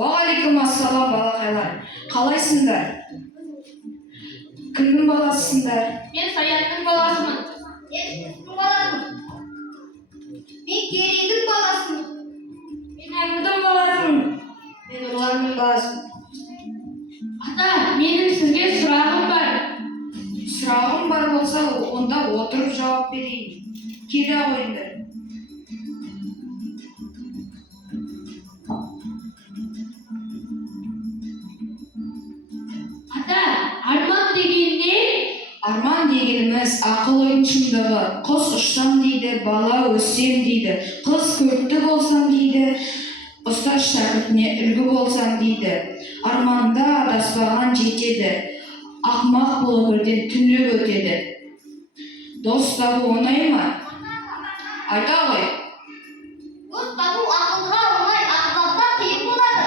Уағалейкумассалам балақайлар. Қалайсыңдар? Кімнің баласысыңдар? Мен Саяттың баласымын. Мен Құстың баласымын. Мен Керейдің баласымын. Мен Аймудың баласымын. Мен Ұланның баласымын. Ата, менің сізге сұрағым бар. Сұрағың бар болса, онда отырып жауап берейін. Келе қойыңдар. Ата, арман деген не? Арман дегеніміз ақыл ойын шындығы. Құс ұшсам дейді, бала өссем дейді. Қыз көпті болсам дейді, ұстаз шәкіртіне үлгі болсам дейді. Арманда адаспаған жетеді, ақымақ бұл өмірден түнеп өтеді. Дос табу оңай ма? Айта ғой. Дос табу ақылға оңай, ақымаққа қиын болады.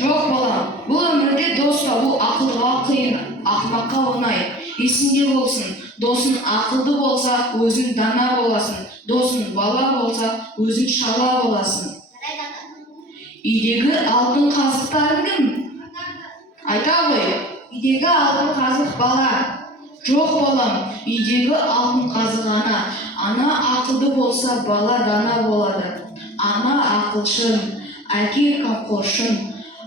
Жоқ балам, бұл өмірде дос табу ақылға қиын, ақымаққа оңай. Есіңде болсын, досың ақылды болса, өзің дана боласың. Досың бала болса, өзің шала боласың. Үйдегі алтын қазықтарың кім? Айта ғой, үйдегі алтын қазық бала. Жоқ балам, үйдегі алтын қазық ана. Ана ақылды болса, бала дана болады. Ана ақылшын, әке қамқоршын,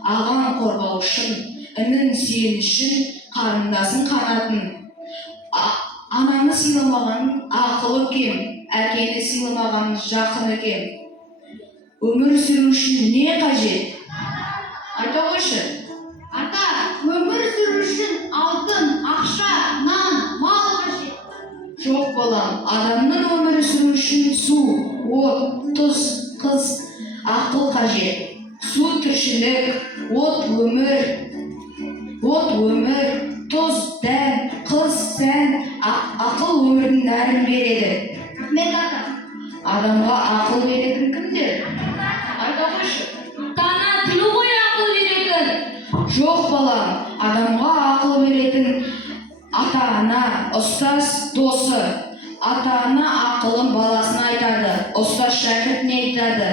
ағаң қорғаушын, інін сүйенішін, қарындасың қанатын. Ананы сыйламаған ақылы кем, әкені сыйламаған жақыны кем. Өмір сүру үшін не қажет? Айта қойшы. Ата, өмір сүру үшін алтын, ақша, нан, мал қажет. Жоқ балам, адамның өмірі сүру үшін су, от, тұз, қыз, ақыл қажет. Су тіршілік, от өмір, тұз дән, қыз сән, ақыл өмірдің нәрін береді. Рахмет ата. Адамға ақыл беретін кімдер? Айта қойшы. Ата-ана тілі ғой ақыл беретін. Жоқ балам, адамға ақыл беретін ата-ана, ұстаз досы. Ата-ана ақылын баласына айтады, ұстаз шәкіртіне айтады.